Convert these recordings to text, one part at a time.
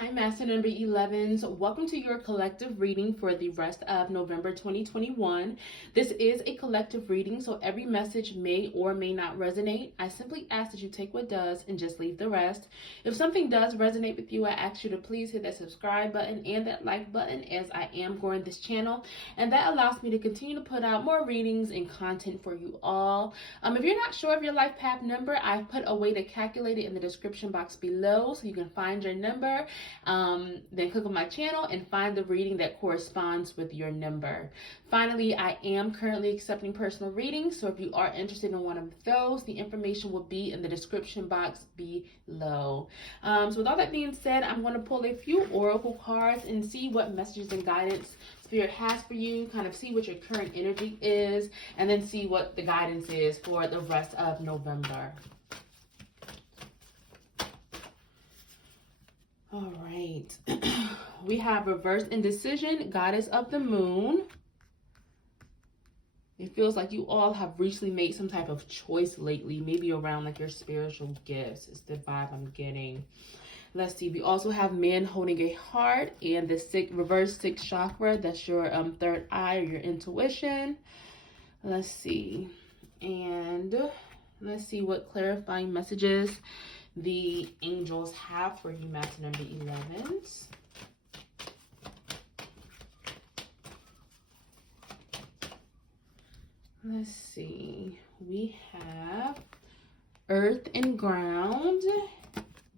Hi, Master Number 11s. Welcome to your collective reading for the rest of November 2021. This is a collective reading, so every message may or may not resonate. I simply ask that you take what does and just leave the rest. If something does resonate with you, I ask you to please hit that subscribe button and that like button, as I am growing this channel, and that allows me to continue to put out more readings and content for you all. If you're not sure of your life path number, I've put a way to calculate it in the description box below, so you can find your number. Then click on my channel and find the reading that corresponds with your number. Finally, I am currently accepting personal readings, so if you are interested in one of those, the information will be in the description box below. So with all that being said, I'm going to pull a few oracle cards and see what messages and guidance Spirit has for you, kind of see what your current energy is, and then see what the guidance is for the rest of November. All right, we have reversed indecision, goddess of the moon. It feels like you all have recently made some type of choice lately, maybe around like your spiritual gifts. It's the vibe I'm getting. Let's see, we also have man holding a heart and the reverse sixth chakra. That's your third eye or your intuition. Let's see, and let's see what clarifying messages the angels have for you, Master Number 11s. Let's see. We have earth and ground.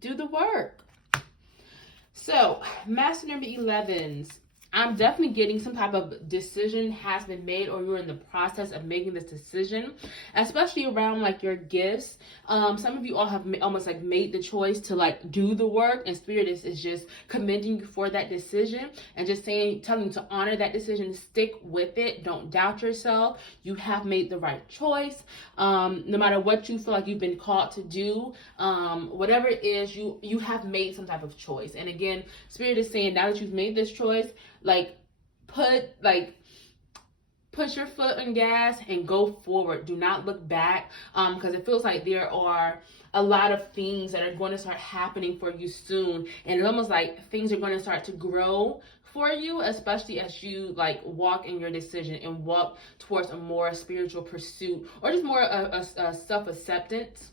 Do the work. So, Master Number 11s, I'm definitely getting some type of decision has been made, or you're in the process of making this decision, especially around like your gifts. Some of you all have almost like made the choice to like do the work, and Spirit is just commending you for that decision and just telling you to honor that decision, stick with it, don't doubt yourself. You have made the right choice. No matter what you feel like you've been called to do, whatever it is, you have made some type of choice. And again, Spirit is saying now that you've made this choice, put your foot on gas and go forward. Do not look back, because it feels like there are a lot of things that are going to start happening for you soon, and it's almost like things are going to start to grow for you, especially as you like walk in your decision and walk towards a more spiritual pursuit, or just more a self-acceptance.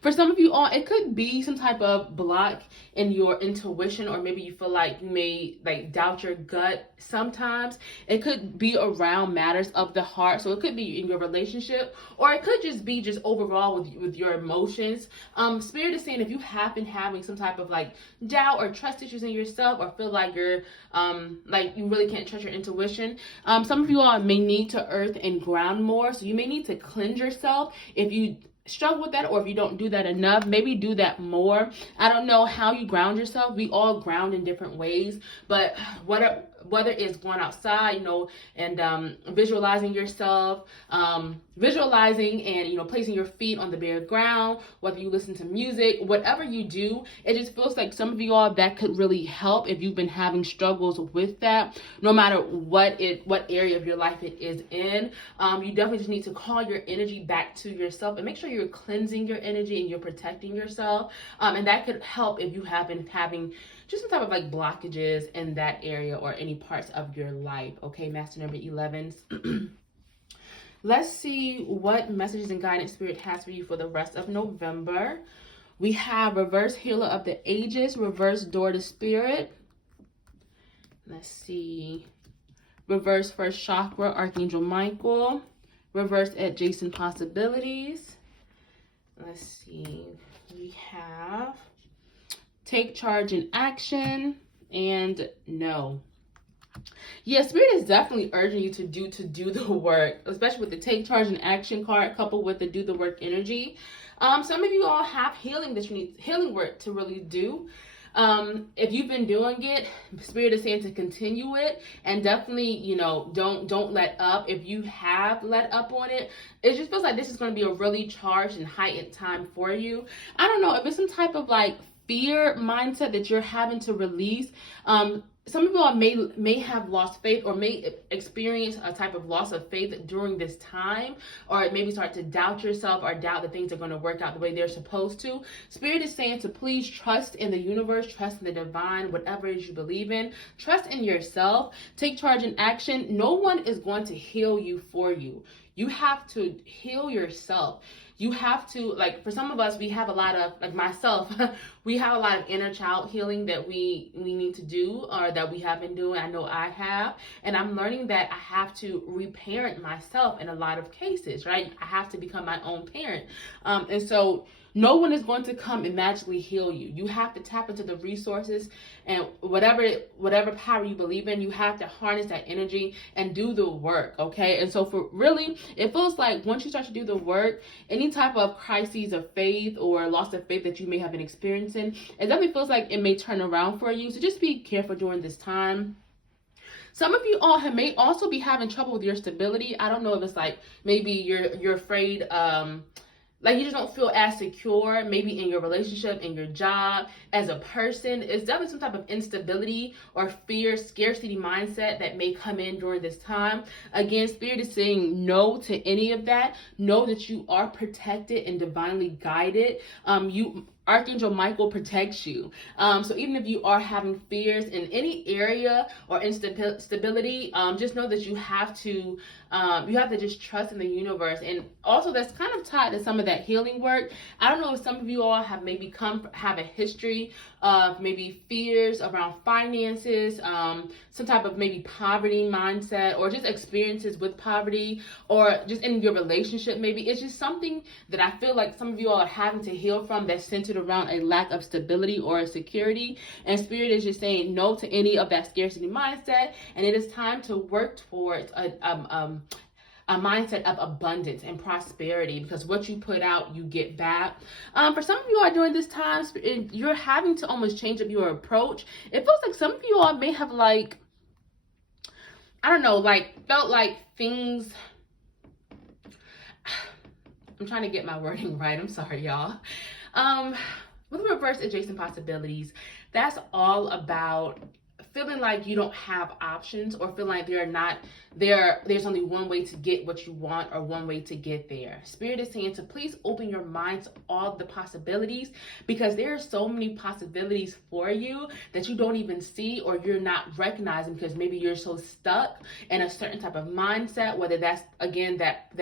For some of you all, it could be some type of block in your intuition, or maybe you feel like you may like doubt your gut sometimes. It could be around matters of the heart, so it could be in your relationship, or it could just be just overall with your emotions. Spirit is saying if you have been having some type of like doubt or trust issues in yourself, or feel like you're like you really can't trust your intuition, some of you all may need to earth and ground more, so you may need to cleanse yourself if you struggle with that, or if you don't do that enough, maybe do that more. I don't know how you ground yourself. We all ground in different ways, but whether it's going outside, and visualizing yourself, visualizing and placing your feet on the bare ground, whether you listen to music, whatever you do, it just feels like some of you all that could really help if you've been having struggles with that, no matter what area of your life it is in. You definitely just need to call your energy back to yourself and make sure you're cleansing your energy and you're protecting yourself, and that could help if you have been having just some type of like blockages in that area or any parts of your life. Okay, Master Number 11s. Let's see what messages and guidance Spirit has for you for the rest of November. We have reverse healer of the ages, reverse door to spirit. Let's see. Reverse first chakra, Archangel Michael. Reverse adjacent possibilities. Let's see. We have take charge in action and no. Yeah, Spirit is definitely urging you to do the work, especially with the take charge and action card coupled with the do the work energy. Some of you all have healing that you need, healing work to really do. If you've been doing it, Spirit is saying to continue it, and definitely, don't let up. If you have let up on it, it just feels like this is going to be a really charged and heightened time for you. I don't know if it's some type of like fear mindset that you're having to release. some people may have lost faith or may experience a type of loss of faith during this time, or maybe start to doubt yourself or doubt that things are going to work out the way they're supposed to. Spirit is saying to please trust in the universe, trust in the divine, whatever it is you believe in. Trust in yourself. Take charge and action. No one is going to heal you for you. You have to heal yourself. You have to, like, for some of us, we have a lot of, like myself, we have a lot of inner child healing that we need to do, or that we have been doing. I know I have, and I'm learning that I have to reparent myself in a lot of cases, right? I have to become my own parent. And so no one is going to come and magically heal you. You have to tap into the resources and whatever power you believe in, you have to harness that energy and do the work, okay? And so for really, it feels like once you start to do the work, any type of crises of faith or loss of faith that you may have been experiencing, it definitely feels like it may turn around for you. So just be careful during this time. Some of you all may also be having trouble with your stability. I don't know if it's like maybe you're afraid, like you just don't feel as secure, maybe in your relationship, in your job, as a person. It's definitely some type of instability or fear, scarcity mindset that may come in during this time. Again, Spirit is saying no to any of that. Know that you are protected and divinely guided. Archangel Michael protects you. So even if you are having fears in any area or instability, just know that you have to just trust in the universe. And also that's kind of tied to some of that healing work. I don't know if some of you all have maybe have a history of maybe fears around finances, some type of maybe poverty mindset, or just experiences with poverty, or just in your relationship. Maybe it's just something that I feel like some of you all are having to heal from, that's centered around a lack of stability or security. And Spirit is just saying no to any of that scarcity mindset, and it is time to work towards a mindset of abundance and prosperity, because what you put out, you get back. For some of you all during this time, you're having to almost change up your approach. It feels like some of you all may have, like, I don't know, like felt like things, I'm trying to get my wording right. I'm sorry, y'all. With reverse adjacent possibilities, that's all about feeling like you don't have options, or feeling like there's only one way to get what you want, or one way to get there. Spirit is saying to please open your mind to all the possibilities, because there are so many possibilities for you that you don't even see, or you're not recognizing, because maybe you're so stuck in a certain type of mindset, whether that's again that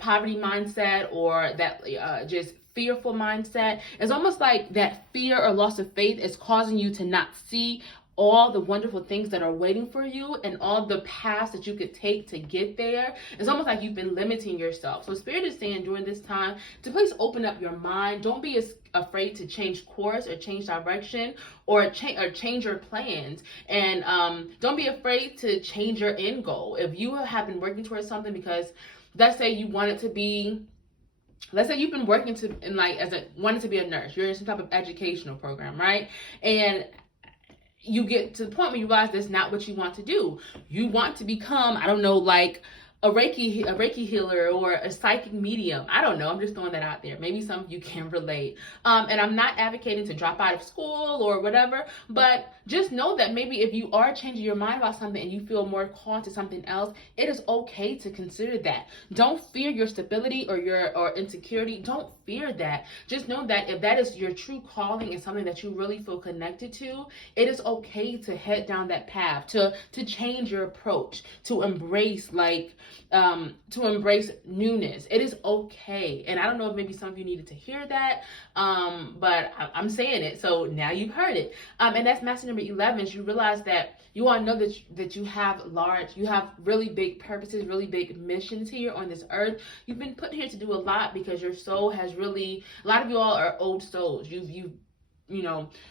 poverty mindset, or that just fearful mindset. It's almost like that fear or loss of faith is causing you to not see all the wonderful things that are waiting for you, and all the paths that you could take to get there. It's almost like you've been limiting yourself. So Spirit is saying during this time to please open up your mind. Don't be afraid to change course, or change direction, or change your plans. And don't be afraid to change your end goal. If you have been working towards something, because let's say you want it to be, let's say you've been working wanted to be a nurse. You're in some type of educational program, right? And you get to the point where you realize that's not what you want to do. You want to become, I don't know, like a Reiki healer or a psychic medium. I don't know. I'm just throwing that out there. Maybe some of you can relate. And I'm not advocating to drop out of school or whatever, but just know that maybe if you are changing your mind about something and you feel more called to something else, it is okay to consider that. Don't fear your stability or insecurity. Don't fear that. Just know that if that is your true calling and something that you really feel connected to, it is okay to head down that path, to change your approach, to embrace newness. It is okay. And I don't know if maybe some of you needed to hear that, but I'm saying it, so now you've heard it. And that's master number 11. You realize that you all know that you have really big purposes, really big missions here on this earth. You've been put here to do a lot, because your soul has really, a lot of you all are old souls. You've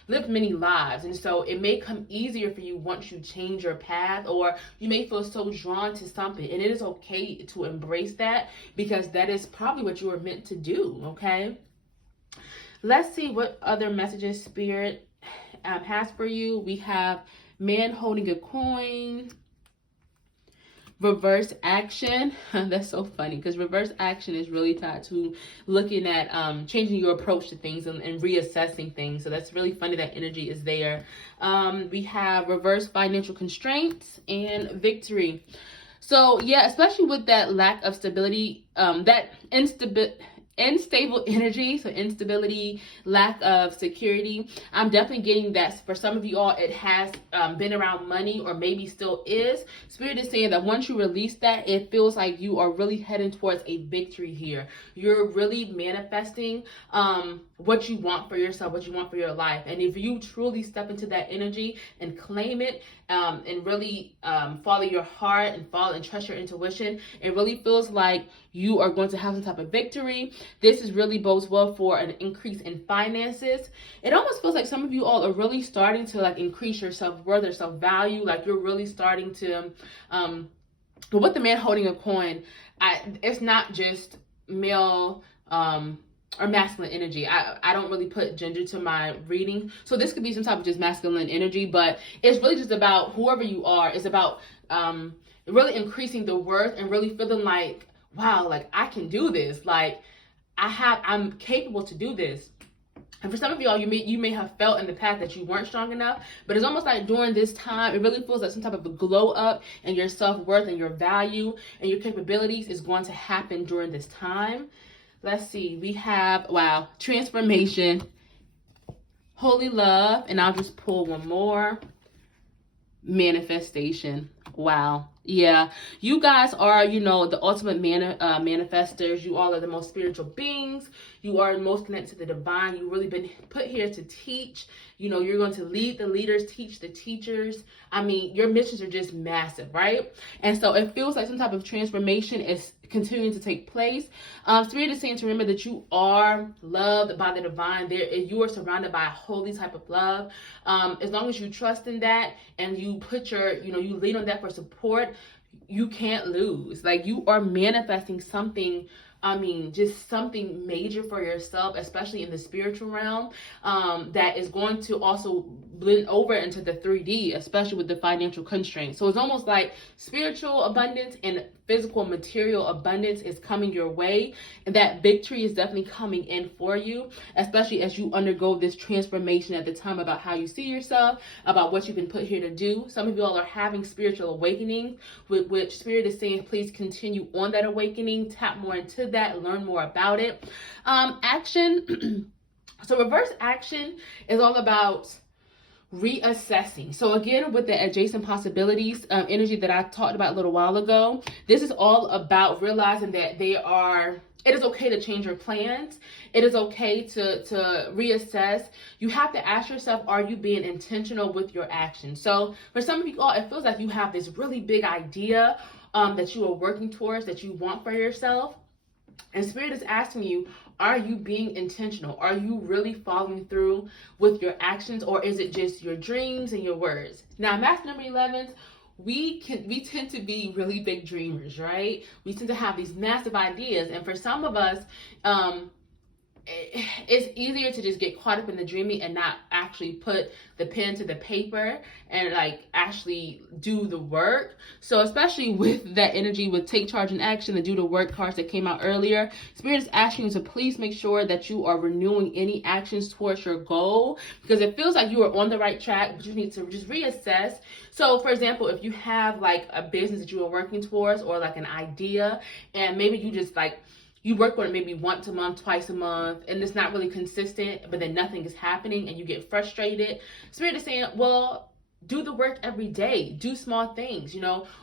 lived many lives, and so it may come easier for you once you change your path, or you may feel so drawn to something, and it is okay to embrace that, because that is probably what you were meant to do. Okay, let's see what other messages Spirit has for you. We have man holding a coin, reverse action. That's so funny because reverse action is really tied to looking at changing your approach to things and reassessing things. So that's really funny that energy is there. We have reverse financial constraints and victory. So yeah, especially with that lack of stability, that unstable energy, so instability, lack of security. I'm definitely getting that for some of you all, it has been around money or maybe still is. Spirit is saying that once you release that, it feels like you are really heading towards a victory here. You're really manifesting what you want for yourself, what you want for your life. And if you truly step into that energy and claim it, and really follow your heart and follow and trust your intuition, it really feels like you are going to have some type of victory. This is really bodes well for an increase in finances. It almost feels like some of you all are really starting to like increase your self-worth or self-value. Like you're really starting to, but with the man holding a coin, it's not just male, or masculine energy. I don't really put gender to my reading. So this could be some type of just masculine energy, but it's really just about whoever you are. It's about really increasing the worth and really feeling like, wow, like I can do this. Like I'm capable to do this. And for some of y'all, you may have felt in the past that you weren't strong enough, but it's almost like during this time, it really feels like some type of a glow up and your self-worth and your value and your capabilities is going to happen during this time. Let's see, we have, wow, transformation, holy love, and I'll just pull one more, manifestation. Wow. Yeah, you guys are, the ultimate manifestors. You all are the most spiritual beings. You are most connected to the divine. You've really been put here to teach. You're going to lead the leaders, teach the teachers. I mean, your missions are just massive, right? And so it feels like some type of transformation is continuing to take place. Spirit is saying to remember that you are loved by the divine. You are surrounded by a holy type of love. As long as you trust in that and you put you lean on that for support, you can't lose. Like you are manifesting something. I mean, just something major for yourself, especially in the spiritual realm, that is going to also blend over into the 3D, especially with the financial constraints. So it's almost like spiritual abundance and physical material abundance is coming your way, and that victory is definitely coming in for you, especially as you undergo this transformation at the time about how you see yourself, about what you've been put here to do. Some of you all are having spiritual awakening, with which Spirit is saying please continue on that awakening, tap more into that, learn more about it. Action. So reverse action is all about reassessing. So again, with the adjacent possibilities energy that I talked about a little while ago, this is all about realizing that it is okay to change your plans. It is okay to reassess. You have to ask yourself, are you being intentional with your actions? So for some of you all, it feels like you have this really big idea that you are working towards, that you want for yourself. And Spirit is asking you, are you being intentional? Are you really following through with your actions, or is it just your dreams and your words? Now, Master number 11s, we tend to be really big dreamers, right? We tend to have these massive ideas, and for some of us, it's easier to just get caught up in the dreaming and not actually put the pen to the paper and like actually do the work. So especially with that energy with take charge and action and do the work cards that came out earlier, Spirit is asking you to please make sure that you are renewing any actions towards your goal, because it feels like you are on the right track, but you need to just reassess. So for example, if you have like a business that you are working towards, or like an idea, and maybe you just like you work on it maybe once a month, twice a month, and it's not really consistent, but then nothing is happening and you get frustrated. Spirit is saying, well, do the work every day. Do small things,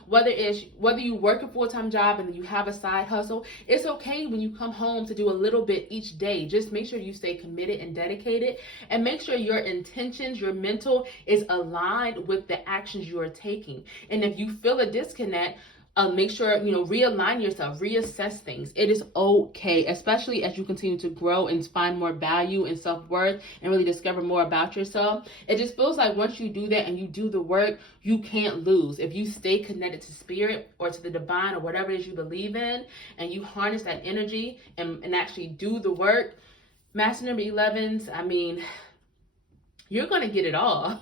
whether you work a full-time job and then you have a side hustle, it's okay when you come home to do a little bit each day. Just make sure you stay committed and dedicated, and make sure your intentions, your mental is aligned with the actions you are taking. And if you feel a disconnect, make sure, realign yourself, reassess things. It is okay, especially as you continue to grow and find more value and self-worth and really discover more about yourself. It just feels like once you do that and you do the work, you can't lose. If you stay connected to spirit or to the divine or whatever it is you believe in, and you harness that energy and actually do the work. Master number 11s, I mean, you're going to get it all.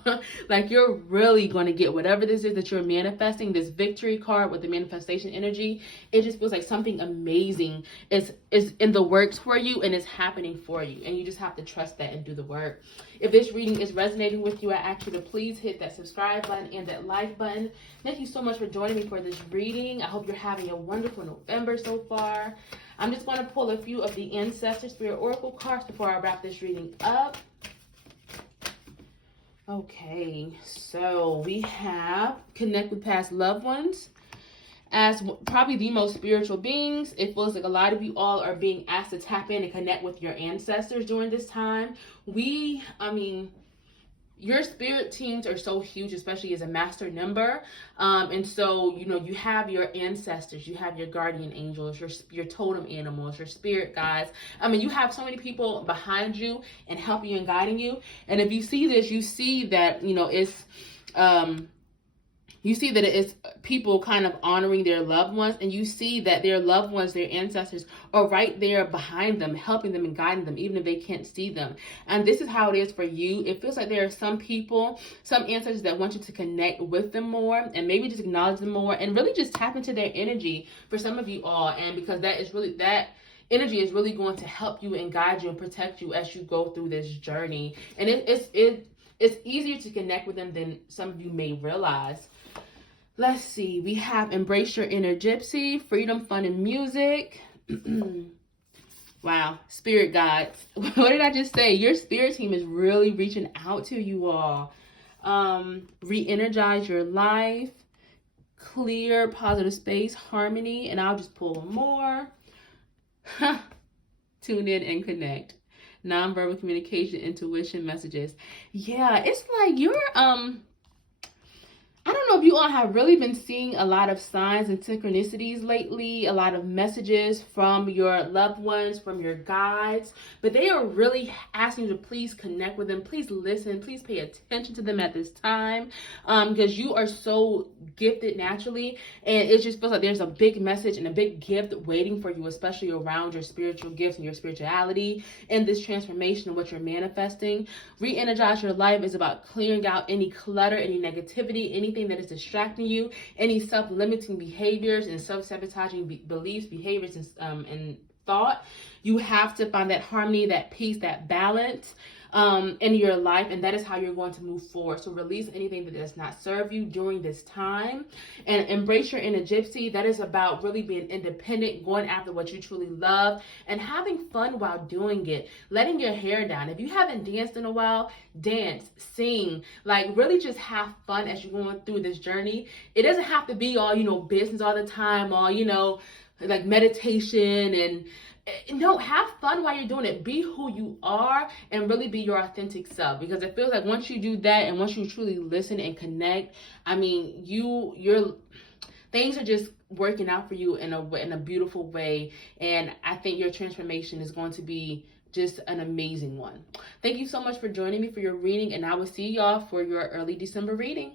Like, you're really going to get whatever this is that you're manifesting. This victory card with the manifestation energy, it just feels like something amazing is in the works for you and is happening for you. And you just have to trust that and do the work. If this reading is resonating with you, I ask you to please hit that subscribe button and that like button. Thank you so much for joining me for this reading. I hope you're having a wonderful November so far. I'm just going to pull a few of the Ancestor Spirit Oracle cards before I wrap this reading up. Okay, so we have connect with past loved ones. As probably the most spiritual beings, it feels like a lot of you all are being asked to tap in and connect with your ancestors during this time. Your spirit teams are so huge, especially as a master number. And so, you have your ancestors, you have your guardian angels, your totem animals, your spirit guides. You have so many people behind you and helping you and guiding you. And if you see this, you see that, you see that it's people kind of honoring their loved ones, and you see that their loved ones, their ancestors, are right there behind them, helping them and guiding them, even if they can't see them. And this is how it is for you. It feels like there are some people, some ancestors that want you to connect with them more, and maybe just acknowledge them more, and really just tap into their energy for some of you all. And because that energy is really going to help you and guide you and protect you as you go through this journey. And it's easier to connect with them than some of you may realize. Let's see. We have embrace your inner gypsy, freedom, fun, and music. Wow. Spirit guides. What did I just say? Your spirit team is really reaching out to you all. Re-energize your life. Clear, positive space, harmony. And I'll just pull one more. Tune in and connect. Nonverbal communication, intuition, messages. Yeah, it's like you're I don't know if you all have really been seeing a lot of signs and synchronicities lately, a lot of messages from your loved ones, from your guides, but they are really asking you to please connect with them. Please listen. Please pay attention to them at this time, because you are so gifted naturally, and it just feels like there's a big message and a big gift waiting for you, especially around your spiritual gifts and your spirituality and this transformation of what you're manifesting. Re-energize your life is about clearing out any clutter, any negativity, anything that is distracting you, any self-limiting behaviors and self-sabotaging beliefs, behaviors, and thought. You have to find that harmony, that peace, that balance in your life, and that is how you're going to move forward. So release anything that does not serve you during this time, and embrace your inner gypsy. That is about really being independent, going after what you truly love, and having fun while doing it. Letting your hair down. If you haven't danced in a while, dance, sing, like really just have fun as you're going through this journey. It doesn't have to be all, business all the time, all, like meditation and no, have fun while you're doing it. Be who you are and really be your authentic self, because it feels like once you do that and once you truly listen and connect, your things are just working out for you in a beautiful way. And I think your transformation is going to be just an amazing one. Thank you so much for joining me for your reading, and I will see y'all for your early December reading.